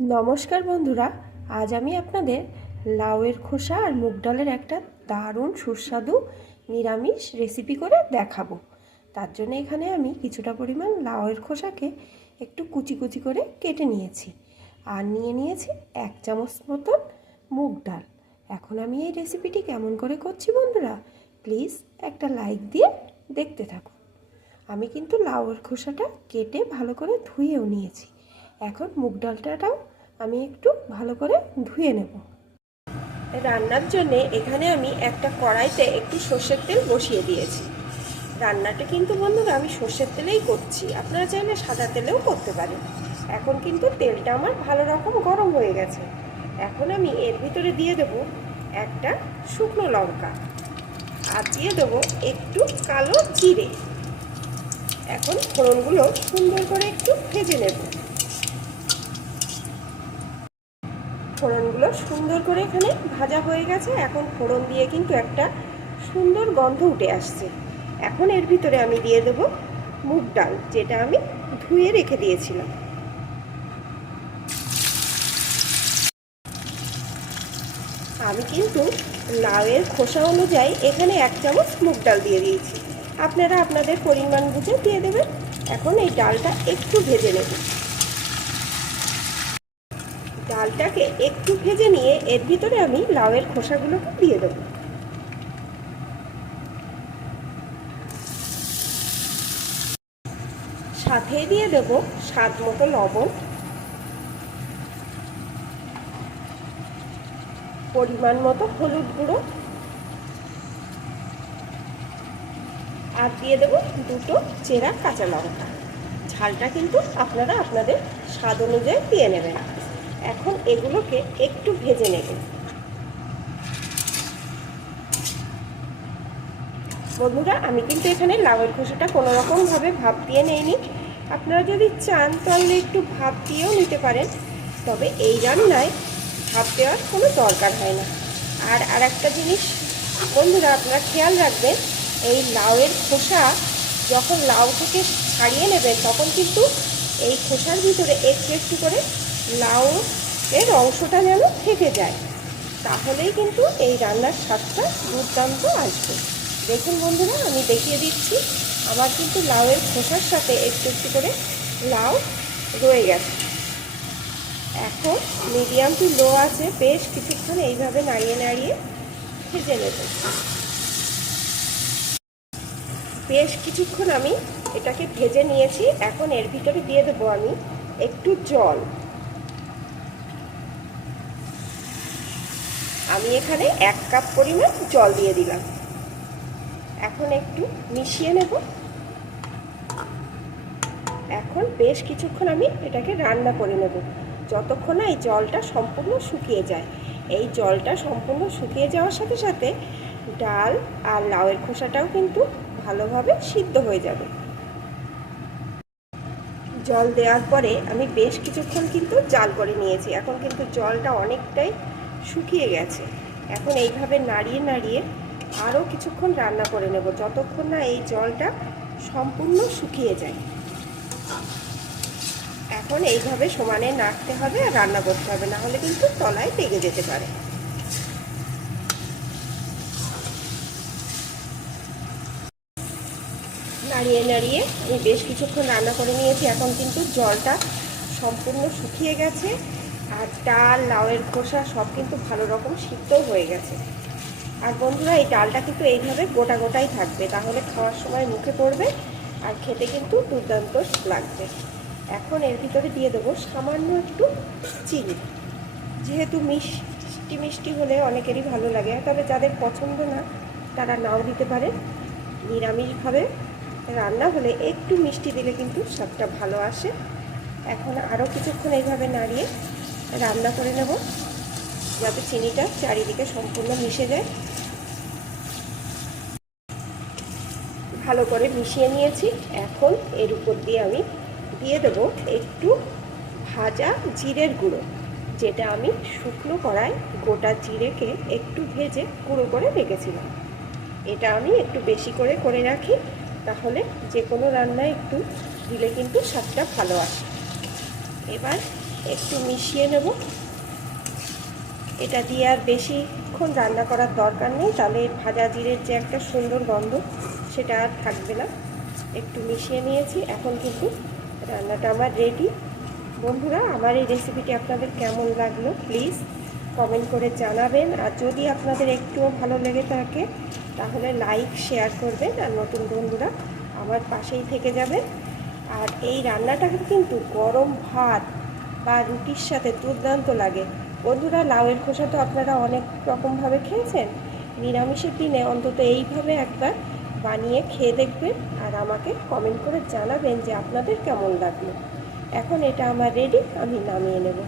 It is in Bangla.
নমস্কার বন্ধুরা, আজ আমি আপনাদের লাউয়ের খোসা আর মুগ ডালের একটা দারুণ সুস্বাদু নিরামিষ রেসিপি করে দেখাবো। তার জন্য এখানে আমি কিছুটা পরিমাণ লাউয়ের খোসাকে একটু কুচি কুচি করে কেটে নিয়েছি আর নিয়ে নিয়েছি এক চামচ মতন মুগ ডাল। এখন আমি এই রেসিপিটি কেমন করে করছি বন্ধুরা প্লিজ একটা লাইক দিয়ে দেখতে থাকুন। আমি কিন্তু লাউয়ের খোসাটা কেটে ভালো করে ধুয়েও নিয়েছি। এখন মুগ ডালটাটাও আমি একটু ভালো করে ধুয়ে নেব। রান্নার জন্যে এখানে আমি একটা কড়াইতে একটু সর্ষের তেল বসিয়ে দিয়েছি। রান্নাটা কিন্তু বন্ধুরা আমি সর্ষের তেলেই করছি। আপনারা চাইলে সাদা তেলেও করতে পারেন। এখন কিন্তু তেলটা আমার ভালো রকম গরম হয়ে গেছে। এখন আমি এর ভিতরে দিয়ে দেব একটা শুকনো লঙ্কা। আর দিয়ে দেবো একটু কালো জিরে। এখন ফোড়নগুলো সুন্দর করে একটু ভেজে নেব। ফোড়নগুলো সুন্দর করে এখানে ভাজা হয়ে গেছে। এখন ফোড়ন দিয়ে কিন্তু একটা সুন্দর গন্ধ উঠে আসছে। এখন এর ভিতরে আমি দিয়ে দেব মুগ ডাল, যেটা আমি ধুয়ে রেখে দিয়েছিলাম। আমি কিন্তু লাউয়ের খোসা অনুযায়ী এখানে এক চামচ মুগ ডাল দিয়ে দিয়েছি। আপনারা আপনাদের পরিমাণ বুঝে দিয়ে দেবেন। এখন এই ডালটা একটু ভেজে নেব। ডালটাকে একটু ভেজে নিয়ে এর ভিতরে আমি লাউয়ের খোসাগুলোকে দিয়ে দেবো। সাথে দিয়ে দেব স্বাদ মতো লবণ। পরিমাণ মতো হলুদ গুঁড়ো। আর দিয়ে দেবো দুটো চেরা কাঁচা লঙ্কা। ঝালটা কিন্তু আপনারা আপনাদের স্বাদ অনুযায়ী দিয়ে নেবেন। এখন এগুলোকে একটু ভেজে নেবেন বন্ধুরা, আমি কিন্তু এখানে লাউয়ের খোসাটা কোনো রকমভাবে ভাপ দিয়ে নেইনি। আপনারা যদি চান তাহলে একটু ভাপ দিয়েও নিতে পারেন, তবে এই রান্নায় ভাপ দেওয়ার কোনো দরকার হয় না। আর আর একটা জিনিস, বন্ধুরা, আপনারা খেয়াল রাখবেন, এই লাউয়ের খোসা যখন লাউ থেকে ছাড়িয়ে নেবেন, তখন কিন্তু এই খোসার ভিতরে একটু একটু করে লাউ এর অংশটা যেন থেকে যায়। তাহলেই কিন্তু এই রান্নার স্বাদটা দুর্দান্ত আসবে। দেখুন বন্ধুরা, আমি দেখিয়ে দিচ্ছি। আমার কিন্তু লাউয়ের খোসার সাথে একটু একটু করে লাউ রয়ে গেছে। এখন মিডিয়াম টু লো আছে, বেশ কিছুক্ষণ এইভাবে নাড়িয়ে নাড়িয়ে ভেজে নেব। বেশ কিছুক্ষণ আমি এটাকে ভেজে নিয়েছি। এখন এর ভিতরে দিয়ে দেবো আমি একটু জল। আমি এখানে এক কাপ পরিমাণ জল দিয়ে দিলাম। এখন একটু মিশিয়ে নেব। এখন বেশ কিছুক্ষণ আমি এটাকে রান্না করে নেব। যতক্ষণ না এই জলটা সম্পূর্ণ শুকিয়ে যায়। এই জলটা সম্পূর্ণ শুকিয়ে যাওয়ার সাথে সাথে ডাল আর লাউয়ের খোসাটাও কিন্তু ভালোভাবে সিদ্ধ হয়ে যাবে। জল দেওয়ার পরে আমি বেশ কিছুক্ষণ কিন্তু জাল করে নিয়েছি। এখন কিন্তু জলটা অনেকটাই শুকিয়ে গেছে। এখন এইভাবে নাড়িয়ে নাড়িয়ে আরও কিছুক্ষণ রান্না করে নেব, যতক্ষণ না এই জলটা সম্পূর্ণ শুকিয়ে যায়। এখন এইভাবে সমানে নাড়তে হবে আর রান্না করতে হবে, না হলে কিন্তু তলায় লেগে যেতে পারে। নাড়িয়ে নাড়িয়ে আমি বেশ কিছুক্ষণ রান্না করে নিয়েছি, এখন কিন্তু জলটা সম্পূর্ণ শুকিয়ে গেছে। আর ডাল, লাউয়ের খোসা সব কিন্তু ভালো রকম সিদ্ধ হয়ে গেছে। আর বন্ধুরা, এই ডালটা কিন্তু এইভাবে গোটা গোটাই থাকবে। তাহলে খাওয়ার সময় মুখে পড়বে আর খেতে কিন্তু দুর্দান্ত লাগবে। এখন এর ভিতরে দিয়ে দেবো সামান্য একটু চিনি। যেহেতু মিষ্টি মিষ্টি হলে অনেকেরই ভালো লাগে, তবে যাদের পছন্দ না, তারা নাও দিতে পারে। নিরামিষভাবে রান্না হলে একটু মিষ্টি দিলে কিন্তু স্বাদটা ভালো আসে। এখন আরও কিছুক্ষণ এইভাবে নাড়িয়ে রান্না করে নেব, যাতে চিনিটা চারিদিকে সম্পূর্ণ মিশে যায়। ভালো করে মিশিয়ে নিয়েছি। এখন এর উপর দিয়ে আমি দিয়ে দেব একটু ভাজা জিরের গুঁড়ো, যেটা আমি শুকনো কড়ায় গোটা জিরেকে একটু ভেজে গুঁড়ো করে রেখেছিলাম। এটা আমি একটু বেশি করে করে রাখি, তাহলে যে কোনো রান্নায় একটু দিলে কিন্তু স্বাদটা ভালো আসে। এবার একটু মিশিয়ে নেব। এটা দিয়ে আর বেশিক্ষণ রান্না করার দরকার নেই। তাহলে ভাজা জিরের যে একটা সুন্দর গন্ধ, সেটা আর থাকবে না। একটু মিশিয়ে নিয়েছি। এখন কিন্তু রান্নাটা আমার রেডি বন্ধুরা, আমার এই রেসিপিটি আপনাদের কেমন লাগল? প্লিজ কমেন্ট করে জানাবেন। আর যদি আপনাদের একটুও ভালো লেগে থাকে, তাহলে লাইক শেয়ার করবেন। আর নতুন বন্ধুরা আমার পাশেই থেকে যাবেন। আর এই রান্নাটা কিন্তু গরম ভাত। বা রুটির সাথে দুর্দান্ত লাগে। বন্ধুরা, লাউয়ের খোসা তো আপনারা অনেক রকমভাবে খেয়েছেন। নিরামিষের দিনে অন্তত এইভাবে একবার বানিয়ে খেয়ে দেখবেন আর আমাকে কমেন্ট করে জানাবেন যে আপনাদের কেমন লাগল। এখন এটা আমার রেডি আমি নামিয়ে নেব।